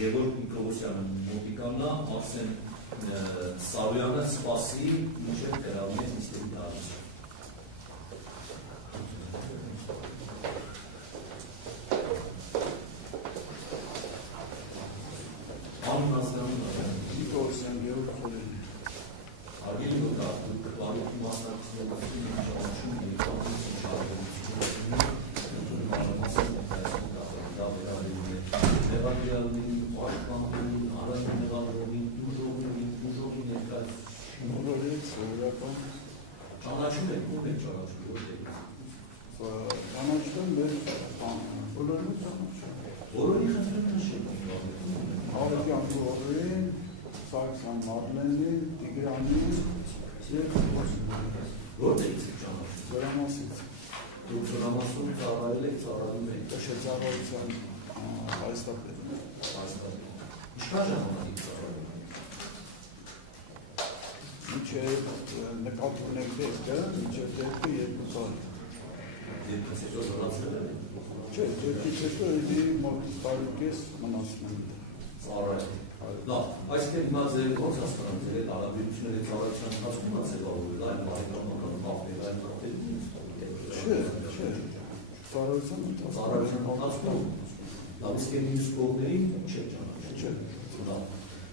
Գևորգ Նիկոլոսյանը մոտիկանա, Արսեն Սարոյանը սպասի մինչև տեղավորի նիստերի տարածքը։ Անուն ազգանուն Նիկոլոսյան Գևորգ Խորեն։ Արգելի վկա, բարոքի մասնակցությունների ճանաչում Ճանաչում եք, ով եք ճանաչում, որտեղից։ Ճանաչում մեր բոլորին ճանաչում։ Բոլորի խնդրեմ նշեք։ Ավետյան Գորին, Սարգսյան Մարլենին, Տիգրանին, և Որտեղից եք ճանաչում։ Զորամասից։ Դուք Զորամասում ծառայել եք, ծառայում եք։ Տաշեցառայության հայստապետում։ Ինչքան ժամանակ եք ծառայում։ Մինչև նկատի ունեք դեպքը, մինչև դեպքը 2 տարի։ Դեպքից հետո զորացրել եք։ Չէ, դեպքից հետո էլի մոտ տարուկես մնացում եմ։ Ծառայել։ Լավ, այսինքն հիմա ձեր ոնց հասկանում ձեր այդ հարաբերությունների ծառայության ընթացքում է ձևավորվել այլ բարեկամական կապեր, այլ կապեր։ Չէ, ծառայության ընթացքում։ Լավ, իսկ մյուս կողմերին չեք ճանաչում։ Չէ։ Լավ։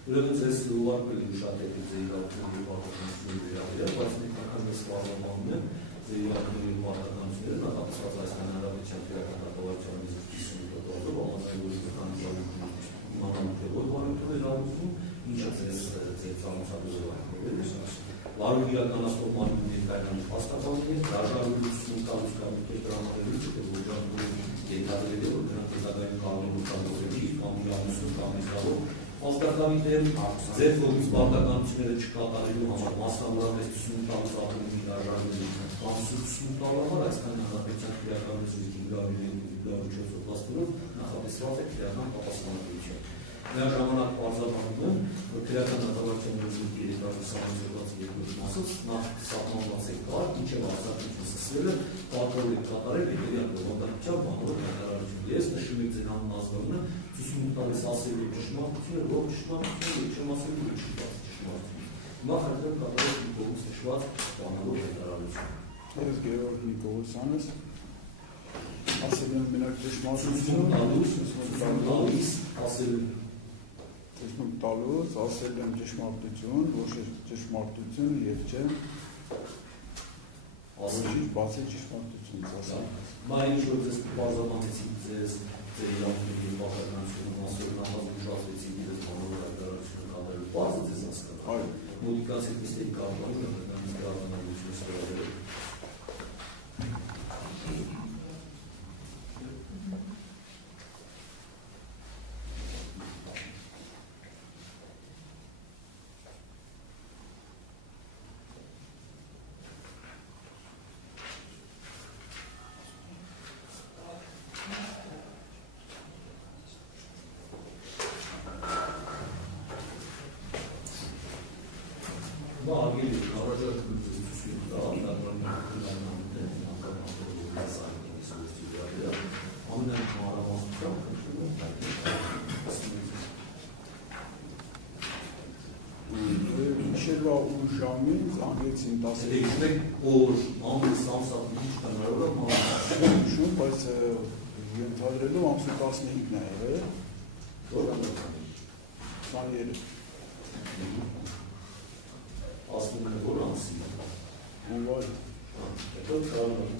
Ուրեմն ձեզ ուղարկվել եմ շատ եք ձեր իրավունքների պարտականությունների վերաբերյալ, բայց մենք անգամ ես պարզաբանում եմ ձեր իրավունքների պարտականությունները նախատեսված այս հանրապետության քրեական դատավարության 50%-ով ամենայնորական իմանալու թե որ բարույթով էր արվում, ինչը ձեր ծանոթաբերով Վարույթ իրականացնող մարմինի ներկայացնում փաստաբանն է, դաշնամուրություն տալուց կամ կետրամաներից է, որ ջանքուրի ենթադրել է, որ նրանք հետագայում կարող են ուղղորդել կամ իրավունություն կամ իսկավոր Ազգականի դեմ ձեր կողմից պարտականությունները չկատարելու համար մասնավորապես 50 տալուց ապրումի դաշնամուրի կամ սուտ տալու համար այսքան հանրապետության քրեական ռեսուրսի 500-504 հոդվածներով նախատեսված է քրեական պատասխանատվություն։ Նրա ժամանակ պարզաբանում եմ, որ քրեական դատավարության ռեժիմի երիտասարդության երկրորդ մասից նախ սահմանված է կարգ, ինչև արձակություն սկսվել է, պատրոլ է կատարել հետևյալ բովանդակությամբ բանավոր հայտարարություն։ Ես նշում եք ձեր անուն ազգանունը, ցույց տալիս ասելու ճշմարտությունը, ով ճշմարտությունը, չեմ ասելու ճշմարտությունը։ Հիմա խնդրեմ կատարել իմ կողմից նշված բանավոր հայտարարություն։ Ես Գևորգ Նիկոլոսյանս ասել եմ մենակ ճշմարտություն, տալուց, ասել եմ ճշմարտություն, ոչ ճշմարտություն և չեմ բացի ճշմարտությունից ասել։ Մա ինչ որ ձեզ պարզաբանեցիք ձեզ ձեր իրավունքների պարտականությունը մասով նախազգուշացրեցիք ձեզ բանավոր հայտարարությունը կատարելու բարձը ձեզ հասկանալ։ Այո։ Մոդիկացիք նիստերի կարգավորումը կարգավորությունը ստորագրել։ Շերվա ու ժամին զանգեցին 10-ին օր ամիս ամսաթի ինչ կանարով շուն, բայց ենթադրելով ամսի 15-ն է եղել 23 ասում են որ ամսի հունվար հետո կարող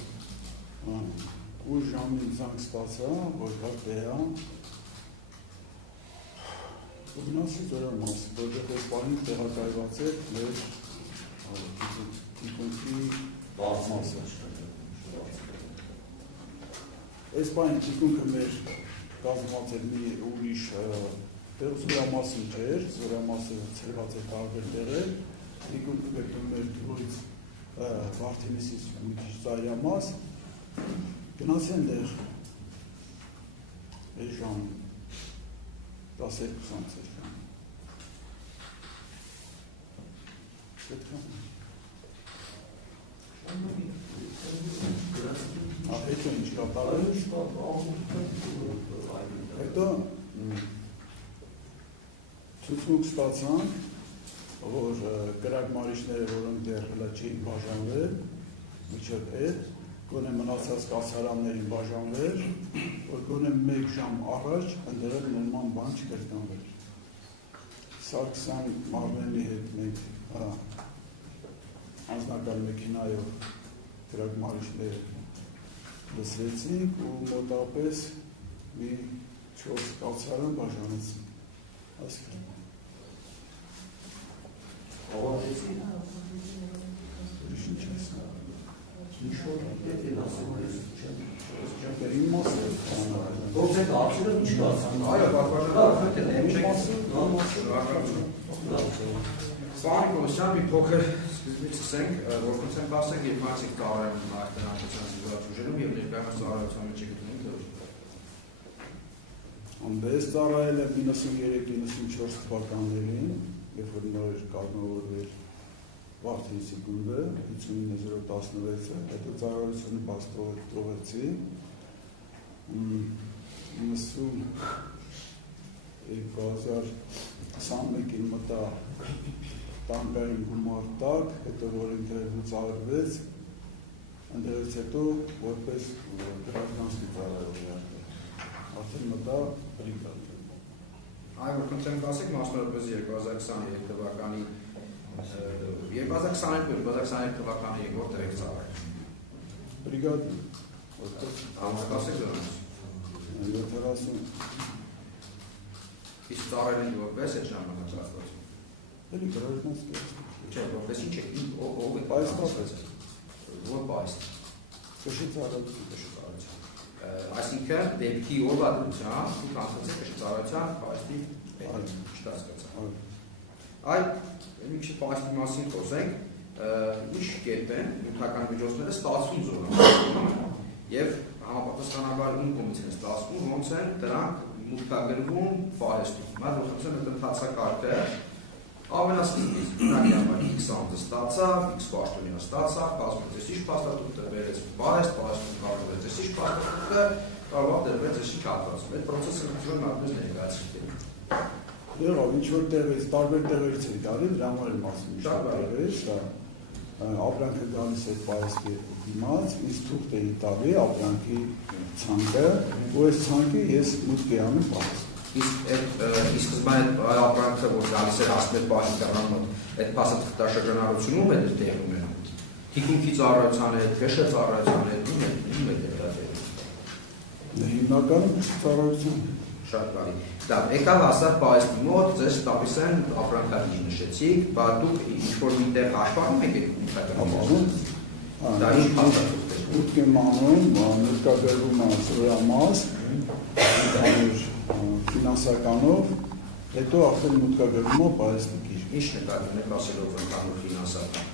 ու ժամին զանգ ստացա, որ կար տեղա Գնացի ձորան մասի, որտեղ այս պահին տեղակայված է մեր թիկունքի մասը։ Այս պահին թիկունքը մեր կազմված էր մի ուրիշ տեղ զորամասին չէր, զորամասը ցրված է տարբեր տեղեր, թիկունքը գտնում էր դուրից Վարդենիսից մի քիչ ծայրամաս, գնացի այնտեղ այս ժամին 12-20 էր Հետո ինչ կատարել։ Հետո ցուցմուկ ստացանք, որ կրակմարիչները, որոնք դեռ հլա չէին բաժանվել, միջև այդ, գոնե մնացած կացարաններին բաժանվեր, որ գոնե 1 ժամ առաջ ընդրել նորման բան չկրկնվեր։ Սարգսյան Մարմենի հետ մենք անձնական մեքենայով կրակմարիչները լսեցինք ու մոտապես մի 4 կացարան բաժանեցինք։ Այսքան։ Հավատեցի։ Ինչ ես։ Ինչ-որ դեպքեր ասում ես, Իմ մասը Ո՞վ է դարձել ինչ դարձան։ Այո, բարձրացան Սպանի կոմիսիան մի փոքր սկզբից սկսենք, որ կոնցենտ ասենք, երբ մասիկ ծառայում արտանախության զինված ուժերում և ներկայումս ծառայության մեջ գտնենք Անբես ծառայել եմ 93-94 թվականներին, երբ որ նոր էր կազմավորվել Վարդենիսի գունդը, 59-016-ը, հետո ծառայությունը բաց տողեցի, 2021-ին մտա տանկային գումար տակ, հետո որ ինքերևուց արվեց, ընդրից հետո որպես գրականքի ծառայող արդեն մտա բրիգադ։ Այո, որ կոնցենտ ասենք, մասնավորապես 2023 թվականի 2022 թվականի որտեղ եք ծառայել։ Բրիգադ Ամսկասեք դրանց։ 70 Իսկ ծառայել են որպես այդ ժամանակահատվածում։ Էլի գրականքի։ Չէ, որպես ինչ եք, ով եք Պայստապես։ Որ պայստ։ Կշի ծառայություն։ Այսինքն դեպքի օրվա դրությամբ դուք անցած եք ծառայության պայստի չտասկացա։ Այ ինչ պայստի մասին խոսենք, ինչ կերպ են նյութական միջոցները ստացվում զորամասում եւ համապատասխանաբար ում կողմից են ստացվում, ոնց են դրանք մուտքագրվում պահեստում։ Մա որ խոսեմ այդ ընթացակարգը ամենասկզբից բնակյամար X անձը ստացավ, X պաշտոնյա ստացավ, կազմվեց ինչ փաստաթուղթը վերեց պահեստ, պահեստում կազմվեց ինչ փաստաթուղթը, կարող դրվեց ինչ հատվածում։ Այդ process-ը ուղղակի նույնպես ներկայացրել։ Եղավ, ինչ-որ տեղից, տարբեր տեղերից է գալի, դրա համար եմ ասում, ինչ-որ տեղից, ապրանքը գալիս է պահեստի դիմաց, ինձ թուղթ էի տալի ապրանքի ցանկը, ու այս ցանկը ես մուտք էի անում պահեստ։ Իսկ սկզբան այդ ապրանքը, որ գալիս էր ասպետ պահեստական մոտ, այդ փաստաթղթաշրջանառությունում է տեղ ունենում։ Թիկունքի ծառայության հետ, քեշը ծառայության հետ, ում է դեպքեր։ Հիմնականում ծառայություն։ Շատ բարի։ Դա եկավ հասար պահեստի մոտ, ձեզ տալիս են ապրանքահիջ նշեցիք, բայց դուք ինչ-որ միտեղ հաշվառում եք այդ Դա ինչ փաստաթուղթ է։ Մուտք եմ անում, ներկայացվում է զորամաս, ֆինանսականով, հետո արդեն մուտքագրվում է պահեստի գիր։ Ինչ նկատում եք ասելով ընդհանուր ֆինանսական։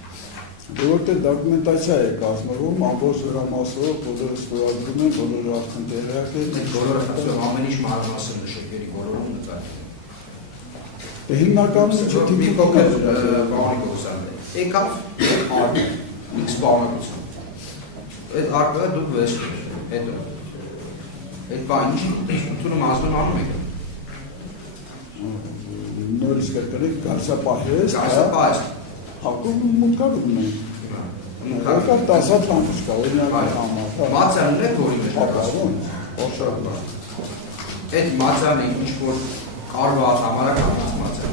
Որտեղ դոկումենտացիա է կազմվում, ամբողջ զորամասով, բոլորը ստորագրում են, բոլորը արդեն տեղյակ են։ Բոլորը ամեն ինչ մանրամասն նշեցիք, բոլորում նկատում։ Հիմնականում մի փոքր բանի կոսան։ Եկավ արկ, X բանակություն։ Այդ արկը դուք վերցնում եք, հետո։ Այդ բանը ինչ ընդունում ազգում անում եք։ Նորից կրկնեք, գարսապահեստ, հակում մուտքագրում ենք։ Եկավ 10 հատ կա, օրինակի համար։ Մացյանն է որի մեջ հակարում, այդ մացյանը ինչ-որ կարված համարականած մացյան։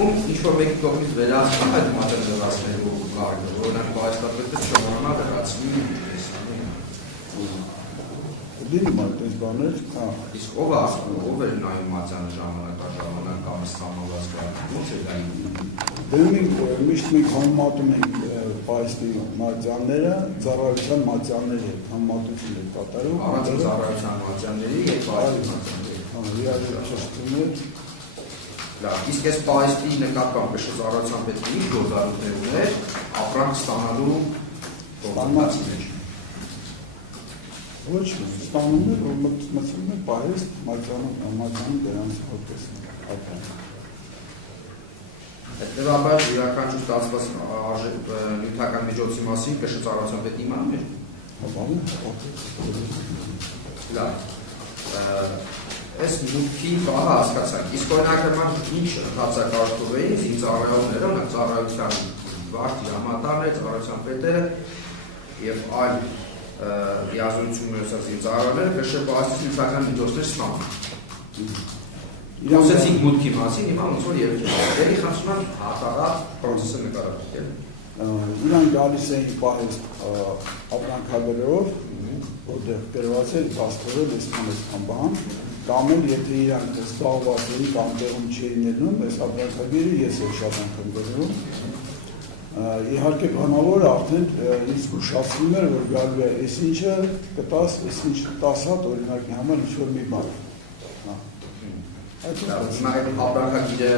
Ում ինչ-որ մեկի կողմից վերացնում այդ մացյան դրացնելու կարգը, որոնք պահեստապետը շոմանա վերացնի Լինում այդ այս բաներ, Իսկ ով էր նայում մացյանը ժամանակ կամ ստամալված կարգը, ոնց է դա իմ։ Միշտ մենք համատում ենք պահեստի մատյանները, ծառայության մատյանների հետ, համատություն ենք կատարում։ Առանց ծառայության մատյանների և պահեստի մատյանների։ Իսկ այս պահեստի նկատմամբ ծառայության պետք է ինչ գործառույթներ ուներ ապրանք ստանալու գործընթացի մեջ։ Ոչ, ստանում է, որ մտցնում է պահեստ մատյանը դրանց որպես ապրանք։ Հետևաբար յուրաքանչյուր ստացված նյութական միջոցի մասին կշռծառայության պետ իմանում էր։ Լավ։ Այս մուտքի պահը հասկացանք։ Իսկ օրինակ ինչ բացակայող էին զինծառայողները, ծառայության վարդի համատարները, ծառայության պետերը եւ այլ լիազորություններ զինծառայողները կշռծառայության նյութական միջոցներ ստանում։ Խոսեցինք մուտքի մասին, հիմա ոնց որ երեխաների խնդրում հատարած process-ը նկարագրել։ Իրանք գալիս էին պահեստ ապրանքաբերով, որտեղ գրված էր բաստորել այսքան բան, կամ էլ եթե իրանք զբաղված էին կամ տեղում չէին ելնում, այս ապրանքագիրը ես էլ շատ անգամ գրում։ Իհարկե բանավոր արդեն ինձ զգուշացնում էր, որ գալու է այս ինչը կտաս, այս ինչ տաս հատ օրինակի համար ինչ-որ մի բան։ Հիմա այդ ապրանքագիրը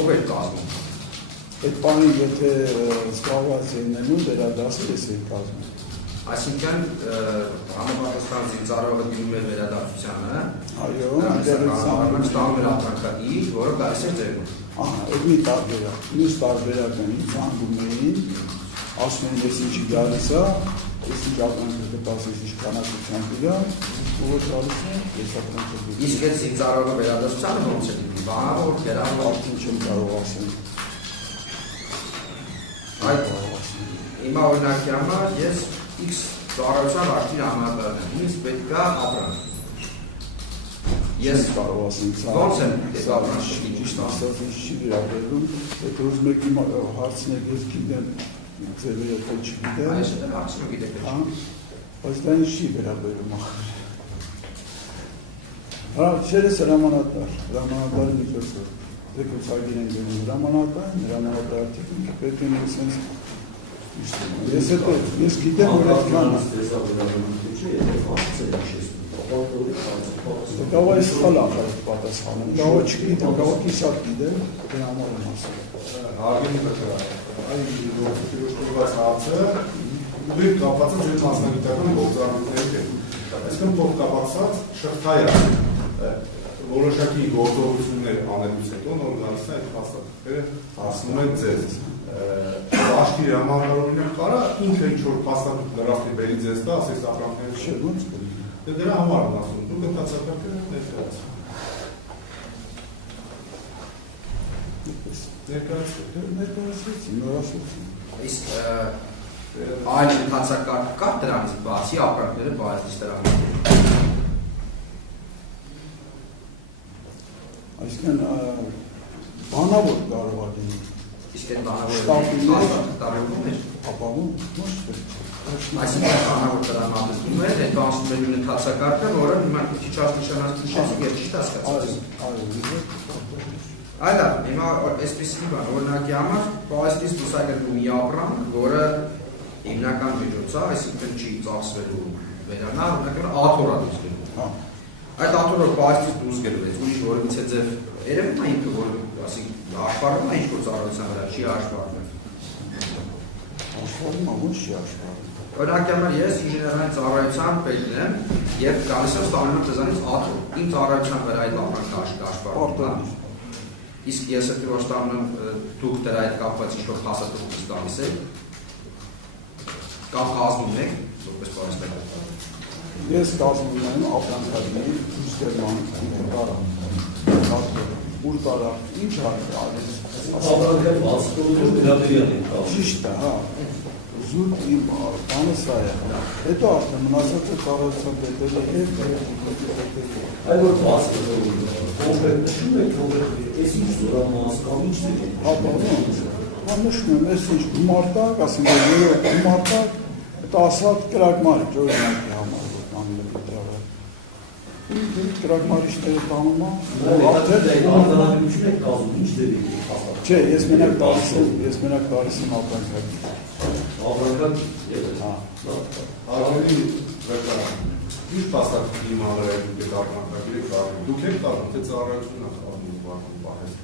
ով էր կազմում։ Այդ բանի եթե զբաղված էին ելնում, վերադասը ես էի կազմում։ Այսինքն համապատասխան զինծառայողը դիմում էր վերադարձությանը, այո, ստանում էր ապրանքագիր, որը գալիս էր ձերում։ Այդ մի տարբերակ, մյուս տարբերակն զանգում էին, ասում են ես ինչի գալիս է, ես ինչ ապրանքը կտաս, ես ինչ քանակությամբ իրա, ու որ գալիս է, ես ապրանքը դու։ Իսկ այդ զինծառայողը վերադարձությանը ոնց է դիմում, բանավոր, գերանավոր։ Արդեն չեմ կարող ասել։ Այդ հիմա օրինակի համար ես X ծառայության արդյունի համատարն եմ, ինձ պետք է ապրանք։ Ես կարող ասեմ, ոնց եմ այդ ապրանքը ճիշտ ասած ինձ չի վերաբերում, եթե ուզում եք իմ հարցնեք, ես գիտեմ, ձեր եթե չգիտեմ։ Այս էլ հարցնում գիտեք։ Բայց դա ինձ չի վերաբերում ախր։ Հա, չերես հրամանատար միջոցով։ Դեկուցագիր են գնում հրամանատար տեխնիկը պետք է նույնիսկ ես գիտեմ, որ այդքան Գավա ես խալ ախար պատասխանում, գավա չգիտեմ, գավա կիսատ գիտեմ, դե համար եմ ասել։ Հարգելի կտրան, այն գործված հարցը ուղիղ կապված է ձեր մասնագիտական գործառույթների հետ։ Այսինքն փոխկապակցված շղթայ որոշակի գործողություններ անելուց հետո նոր գալիս է այդ փաստաթղթերը հասնում են ձեզ։ Աշխի հրամանատարորինակ կարա ինքը ինչ-որ փաստաթուղթ լրացնի բերի ձեզ տա, ասես ապրանքները Չէ, ոնց կլինի։ Դե դրա համար եմ ասում, դու գտածակարգը ներկայացրեցի, նորացրեցի։ Իսկ այլ ընթացակարգ կա դրանից բացի ապրանքները բայստից դրանից։ Այսինքն բանավոր կարող է լինի։ Իսկ այդ բանավորը տարվում է։ Ապահովում ոչ թե։ Այսինքն բանավոր տրամադրում է, հետո անցնում է նույն ընթացակարգը, որը հիմա քիչ նշանակեցի եւ ճիշտ հասկացա։ Այլա, հիմա այսպեսի բան, օրինակի համար պահեստից դուսակերպում մի ապրանք, որը հիմնական միջոց է, այսինքն չի ծախսվելու վերանալ, օրինակի աթոռ է դուրս գալու։ Այդ աթոռը պահեստից դուրս գալու է, ուրիշ որևիցե ձև երևում է ինքը, որ ասենք աշխարհում է ինչ-որ ծառայության վրա չի աշխարհում։ Աշխարհում ոչ չի աշխարհում։ Օրինակի համար ես ինժեներային ծառայության պետն եմ եւ գալիս եմ ստանում եմ ձեզանից աթոռ։ Իմ ծառայության վրա այդ ապրանքը աշխարհում է։ Իսկ ես այդ որ ստանում եմ դուք դրա հետ կապված ինչ-որ փաստաթուղթ տալիս եք, կամ կազմում եք, որպես պահեստական։ Ես կազմում եմ ապրանքների դուրսերման ինտեգրալ։ Ուր տարա, ինչ արես։ Ապրանքը բացկորում գրադերյան են կապ։ Ճիշտ է, հա։ Զուտ իմ բանը սա է։ Հետո արդեն մնացածը ծառայության պետերի հետ Այլ որ բացկորում կոնկրետ նշում եք, կոնկրետ ես ինչ զորամաս կամ ինչ է։ Հա, բան նշում եմ, ես ինչ գումարտակ, ասում եմ, երբ գումարտակ, 10 հատ կրակմարի օրինակի համար որ անում եմ դրա։ Կրակմարիչները տանում են։ Արտադրություն եք կազմում, ինչ դեպի հաստատ։ Չէ, ես մենակ տալիս եմ ապրանքագիր։ Ապրանքագիր։ Հա։ Ավելի վկայական։ Ինչ փաստաթղթի հիմնարար է դուք ապրանքագիրը կազմում։ Դուք եք կազմում, թե ծառայությունն է կազմում բակում պահեստ։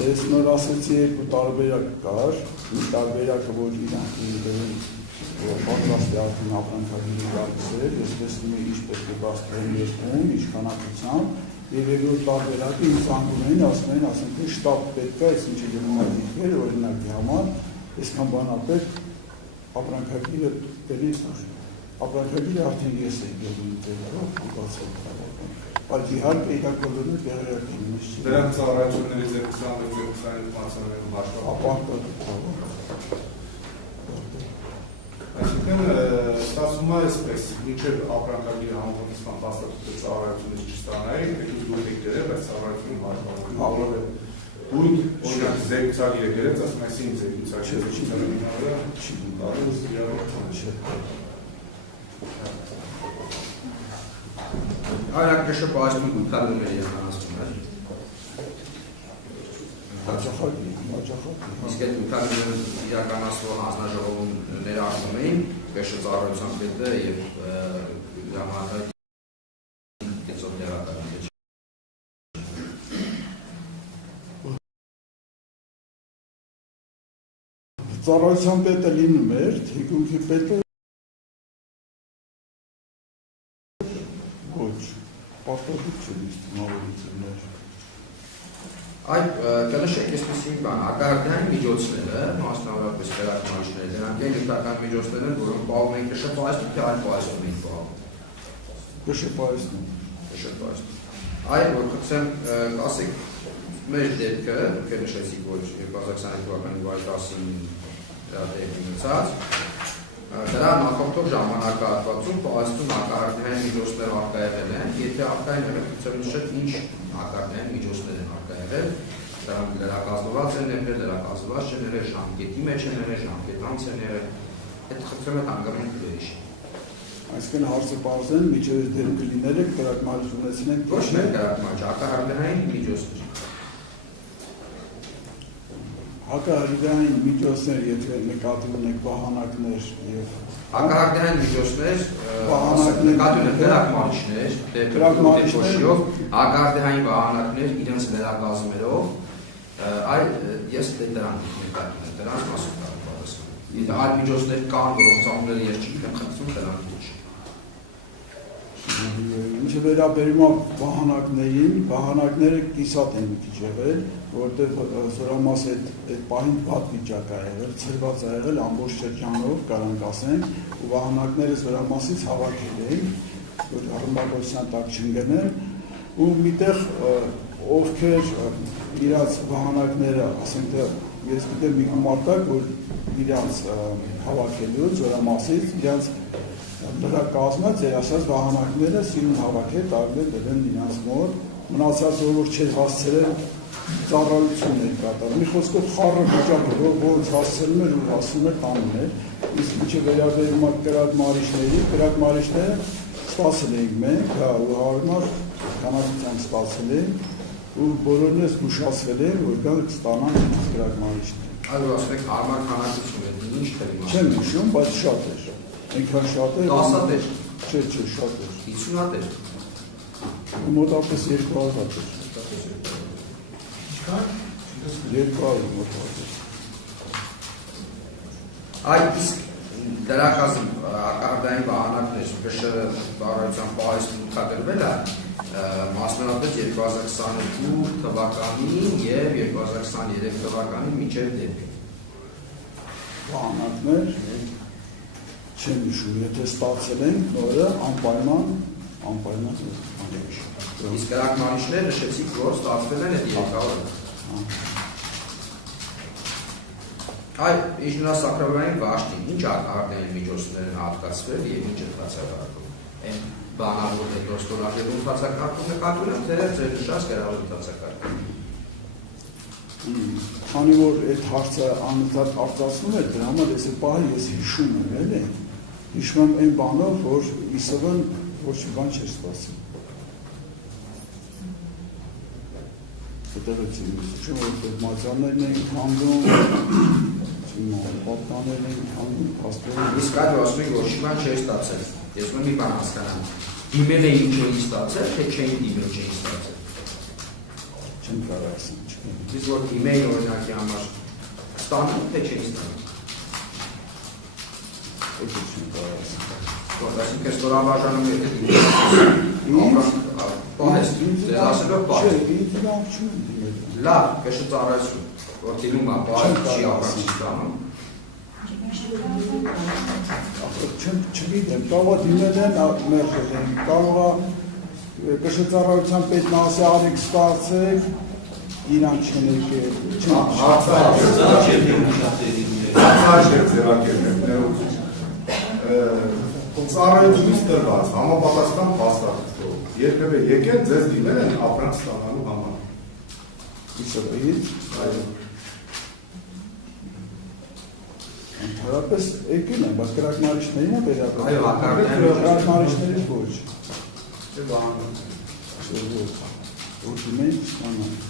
Ես նոր ասեցի երկու տարբերակ կար, մի տարբերակը որ իրանք ինքնին պատրաստ է արդեն ապրանքագիրի գալիս էր, ես տեսնում եմ ինչ պետք է բացվեն երկում, ինչ քանակությամբ, Եվ երկրորդ տարբերակը ինձ անգում էին, ասում էին, թե շտապ պետք է, այս ինչի գնումներ, օրինակի համար, այսքան բանապետ ապրանքագիրը տելիս ապրանքագիրը արդեն ես էի գերում ձերով, ուղացել կրավական։ Բայց իհարկե իրակոլորը տեղերակի միշտ չի։ Դրանք ծառայությունների ձերքսանների մասանավերում հաշվապ։ Ապարտատու Այսինքն ստացվում է այսպես, մինչև ապրանքագիրը համապատասխան փաստաթղթի ծառայությունից չստանայի, դուք դուք եք դերել, բայց ծառայությունը հաշվառվում է։ Բոլորը դուք օրինակ զեկուցագիրը գրեց, ասում ես ինձ զեկուցագիրը չի դառնում իրավական չէ։ Այրակրեշը պաշտպան գութալումների անհասում է։ Հաճախակի։ Իսկ այդ գութալումները իրականացվող հանձնաժողովում ներառնում էին կեշը ծառայության պետը և ժամանակը կեցով ներակարան։ Ծառայության պետը լինում էր, թիկունքի պետը ոչ, պարտադիր չէ իստում ավելություններ։ Այդ կնշեք այսպեսին բան, ակարդային միջոցները, մասնավորապես կերակմանիչները, դրանք են յութական միջոցներ են, որոնք պահում են կշպայստում, թե այլ պահստում են պահում։ Կշպայստում։ Այլ, որ կծեմ, կասեք, մեր դեպքը, կնշեցիք, որ 2022 թվականի վայր 10-ին դեպքի մցած, դրա նախորդող ժամանակահատվածում պահստում ակարդային միջոցներ արկա եղել են, եթե արկա են եղել, նշեք ինչ ակարդային միջոցներ են արկա եղել, դրանք լրակազմված են եղել, լրակազմված չեն եղել, ժամկետի մեջ են եղել, ժամկետ անց են եղել, այդ խնդրում է հանգամանք վերիշ։ Այսինքն հարցը պարզեն, միջև դեպքը լինել է, կրակմարիչ ունեցնենք։ Ոչ մեր կրակմարիչ, ակարդային միջոցներ։ Հակահարդային միջոցներ, եթե նկատի ունեք վահանակներ և հակահարդային միջոցներ, նկատի ունեք կրակմարիչներ, հակահարդային վահանակներ իրենց լրակազմերով, այլ ես դրանք նկատի ունեմ, դրանք մասում պատասխան։ Եթե այլ միջոցներ կան, որոնց անունները ես չգիտեմ, խնդրում դրանք ոչ։ Ինչը վերաբերում է վահանակներին, վահանակները կիսատ են մի քիչ եղել, որտեղ զորամաս այդ պահին վատ վիճակ է եղել, ցրված է եղել ամբողջ շրջանով, կարանք ասենք, ու վահանակները զորամասից հավաքել էին, որ ռմբակոծության տակ չընկնեն, ու միտեղ ովքեր իրաց վահանակները, ասենք թե ես գիտեմ մի գումարտակ, որ իրանց հավաքելու զորամասից, իրանց դրա կազմած էր ասած վահանակները սիրուն հավաքել, տարբեր դրեն իրանց մոտ, մնացած որ չէր հասցրել ծառայություն էր կատարում։ Մի խոսքով խառը վիճակը, որից հասցրում էր ու հասնում էր տանում էր, իսկ ինչը վերաբերում է կրակմարիչները սպասել էինք մենք, ու հարմար քանակությամբ սպասել էինք, ու բոլորն ես զգուշացվել են, որ գանք ստանան կրակմարիչներ։ Այլ ասում եք հարմար քանակություն է, ինչ թվի մաս։ Չեմ հիշում, բայց շատ էր։ Այնքան շատ էր։ 10 էր։ Չէ, շատ էր։ 50 էր։ Մոտապես 200 էր։ 200 մոտավոր։ Այդ իսկ դրակազմ ակարդային վահանակներ կշռը ծառայության պահեստում ուղղադրվել է մասնավորապես 2022 թվականին և 2023 թվականին մինչև դեպք։ Վահանակներ չեմ հիշում, եթե ստացել ենք նորը անպայման Իսկ կրակմարիչներ նշեցիք, որ ստացվել են այդ 200-ը։ Այ ինժեներասակրավային վաշտին, ինչ ակարդային միջոցներ են հատկացվել և ինչ ընթացակարգում։ Այն բանավոր դետրոստորաժելու ընթացակարգում նկատում եմ, թե ձեր նշած կերավոր ընթացակարգում։ Քանի որ այդ հարցը անընդհատ արտացնում էր, դրա համար ես պահը ես հիշում եմ, էլի։ Հիշում եմ այն բանով, որ իսվն ոչ մի բան չէր ստացել։ Դերեցի, հիշում եմ, որ մատյաններն էին քանդում, պատկաներն էին քանդում, փաստորեն։ Իսկ այդ ասում եք, որ չի բան չէր ստացել։ Ես մի բան հասկանամ։ Դիմել էին չէին ստացել, թե չէին դիմել չէին ստացել։ Չեմ կարող ասեմ, չգիտեմ։ Իսկ որ դիմեյլ օրինակի համար ստանում, թե չէին ստանում։ Ոչ չեմ կարող ասեմ։ Այսինքն ստորաբաժանում եք պահեստ, ձեզ ասելով պահեստ։ Ինձ լավ չունեմ դիմել։ Լավ, կշտարություն, որ դիմում է պահեստ չի ապրանք ստանում։ Չգիտեմ, կարող է դիմել են մերժել են, կարող է կշտարարության պետն ասի արիք ստացեք, իրանք չեն եկել, ծառայությունից տրված համապատասխան փաստաթղթով երբևէ եկել ձեզ դիմել են ապրանք ստանալու համար։ Իսկույն, ընդհանրապես եկել են, բայց կրակնարիչներին է վերաբերվում։ Այո, կրակնարիչների ոչ։ Չէ, բան։ Ոչ, դիմեն ստանան։